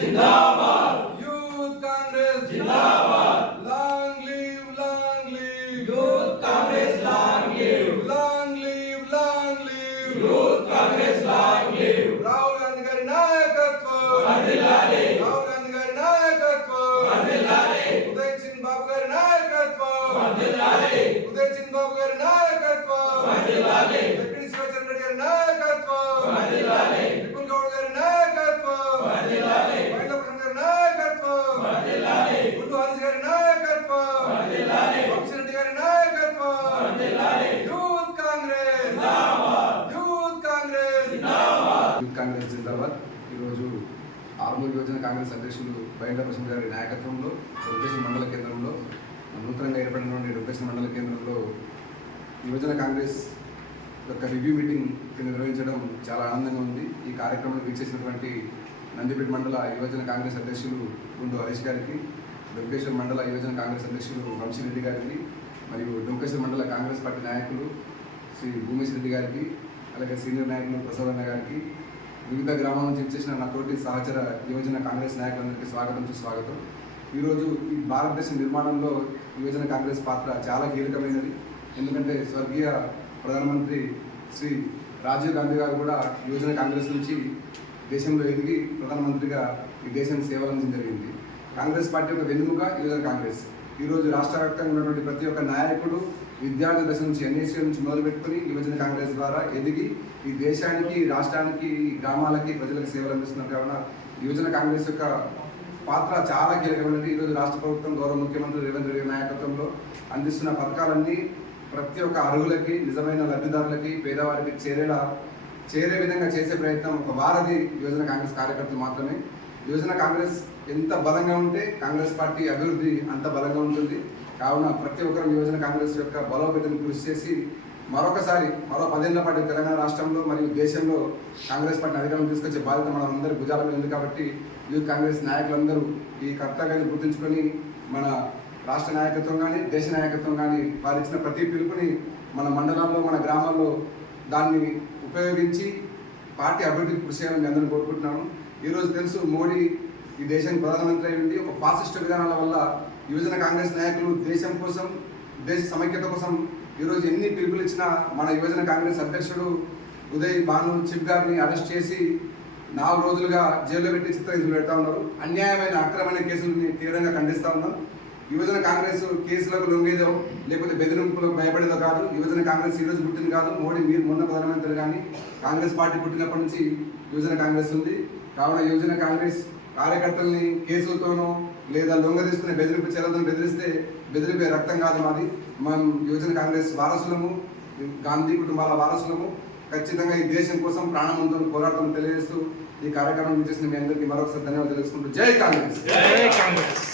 जिंदाबाद यूथ कांग्रेस जिंदाबाद long live youth Congress long live youth Congress long live Rahul Gandhi गारी नायकत्వం వర్ధిల్లాలి राहुल गांधी गारी नायकत्వం వర్ధిల్లాలి उदय सिंह बाबू गारी नायकत्వం వర్ధిల్లాలి उदय सिंह बाबू गारी नायकत्వం వర్ధిల్లాలి వెంకట శివచంద్ర రెడ్డి గారి నాయకత్వం వర్ధిల్లాలి విపుల్ గౌడ్ గారి నాయకత్వం వర్ధిల్లాలి వైద్యప్రసాద్ గారి నాయకత్వం వర్ధిల్లాలి గుండు హరీష్ గారి నాయకత్వం వర్ధిల్లాలి వంశీరెడ్డి గారి నాయకత్వం వర్ధిల్లాలి యూత్ కాంగ్రెస్ జిందాబాద్ యూత్ కాంగ్రెస్ జిందాబాద్ యూత్ కాంగ్రెస్ జిందాబాద్. ఈరోజు ఆర్మూర్ యువజన కాంగ్రెస్ అధ్యక్షులు బైండ్ల ప్రసాద్ గారి నాయకత్వంలో రుద్రేశ్వర మండల కేంద్రంలో నూతనంగా ఏర్పడినటువంటి రుద్రేశ్వర మండల కేంద్రంలో యువజన కాంగ్రెస్ యొక్క రివ్యూ మీటింగ్ నిర్వహించడం చాలా ఆనందంగా ఉంది. ఈ కార్యక్రమంలో వీక్షించినటువంటి నందిపేట మండల యువజన కాంగ్రెస్ అధ్యక్షులు గుండు హరీష్ గారికి, దుర్గేశ్వర మండల యువజన కాంగ్రెస్ అధ్యక్షులు వంశీరెడ్డి గారికి, మరియు దుర్గేశ్వర మండల కాంగ్రెస్ పార్టీ నాయకులు శ్రీ భూమేష్ రెడ్డి గారికి, అలాగే సీనియర్ నాయకులు ప్రసాదన్న గారికి, వివిధ గ్రామాల నుంచి ఇచ్చేసిన నా తోటి సహచర యువజన కాంగ్రెస్ నాయకులందరికీ స్వాగతం. ఈరోజు ఈ భారతదేశ నిర్మాణంలో యువజన కాంగ్రెస్ పాత్ర చాలా కీలకమైనది. ఎందుకంటే స్వర్గీయ ప్రధానమంత్రి శ్రీ రాజీవ్ గాంధీ గారు కూడా యువజన కాంగ్రెస్ నుంచి దేశంలో ఎదిగి ప్రధానమంత్రిగా ఈ దేశానికి సేవలు అందించడం జరిగింది. కాంగ్రెస్ పార్టీ యొక్క వెన్నుముక యువజన కాంగ్రెస్. ఈరోజు రాష్ట్ర వ్యాప్తంగా ఉన్నటువంటి ప్రతి ఒక్క నాయకుడు విద్యార్థి దశ నుంచి ఎన్ఎస్సీ నుంచి మొదలుపెట్టుకుని యువజన కాంగ్రెస్ ద్వారా ఎదిగి ఈ దేశానికి, రాష్ట్రానికి, గ్రామాలకి, ప్రజలకు సేవలు అందిస్తున్నారు. కావున యువజన కాంగ్రెస్ యొక్క పాత్ర చాలా కీలకమైనది. ఈరోజు రాష్ట్ర ప్రభుత్వం గౌరవ ముఖ్యమంత్రి రేవంత్ రెడ్డి నాయకత్వంలో అందిస్తున్న పథకాలన్నీ ప్రతి ఒక్క అర్హులకి, నిజమైన లబ్ధిదారులకి, పేదవారికి చేరే విధంగా చేసే ప్రయత్నం ఒక వారధి యువజన కాంగ్రెస్ కార్యకర్తలు మాత్రమే. యువజన కాంగ్రెస్ ఎంత బలంగా ఉంటే కాంగ్రెస్ పార్టీ అభివృద్ధి అంత బలంగా ఉంటుంది. కావున ప్రతి ఒక్కరు యువజన కాంగ్రెస్ యొక్క బలోపేతం కృషి చేసి మరో 10 ఏళ్ల పాటు తెలంగాణ రాష్ట్రంలో మరియు దేశంలో కాంగ్రెస్ పార్టీ అధికారంలో తీసుకొచ్చే బాధ్యత మన అందరి భుజాల మీద ఉంది. కాబట్టి యూత్ కాంగ్రెస్ నాయకులందరూ ఈ కర్తవ్యాన్ని గుర్తుంచుకొని మన రాష్ట్ర నాయకత్వం కానీ, దేశ నాయకత్వం కానీ వారు ఇచ్చిన ప్రతి పిలుపుని మన మండలాల్లో, మన గ్రామాల్లో దాన్ని ఉపయోగించి పార్టీ అభివృద్ధికి కృషి చేయాలని మీ అందరినీ కోరుకుంటున్నాను. ఈరోజు తెలుసు, మోడీ ఈ దేశానికి ప్రధానమంత్రి అయి ఉండి ఒక ఫాసిస్ట్ విధానాల వల్ల యువజన కాంగ్రెస్ నాయకులు దేశం కోసం, దేశ సమైక్యత కోసం ఈరోజు ఎన్ని పిలుపులు ఇచ్చినా మన యువజన కాంగ్రెస్ అధ్యక్షుడు ఉదయ్ భాను చిప్ గారిని అరెస్ట్ చేసి 4 రోజులుగా జైల్లో పెట్టి చిత్రహింసలు పెడతా ఉన్నారు. అన్యాయమైన, అక్రమైన కేసులని తీవ్రంగా ఖండిస్తూ ఉన్నాం. యువజన కాంగ్రెస్ కేసులకు లొంగేదో లేకపోతే బెదిరింపులకు భయపడేదో కాదు. యువజన కాంగ్రెస్ ఈరోజు పుట్టింది కాదు. మోడీ మీరు మొన్న ప్రధానమంత్రి కానీ కాంగ్రెస్ పార్టీ పుట్టినప్పటి నుంచి యువజన కాంగ్రెస్ ఉంది. కావున యువజన కాంగ్రెస్ కార్యకర్తల్ని కేసులతోనో లేదా లొంగ తీసుకునే బెదిరింపు చర్యలతో బెదిరిస్తే బెదిరిపే రక్తం కాదు మాది. మనం యువజన కాంగ్రెస్ వారసులము, గాంధీ కుటుంబాల వారసులము. ఖచ్చితంగా ఈ దేశం కోసం ప్రాణవంతం పోరాటం తెలియజేస్తూ ఈ కార్యక్రమం చేసిన మీ అందరికీ మరొకసారి ధన్యవాదాలు తెలుసుకుంటూ జై కాంగ్రెస్.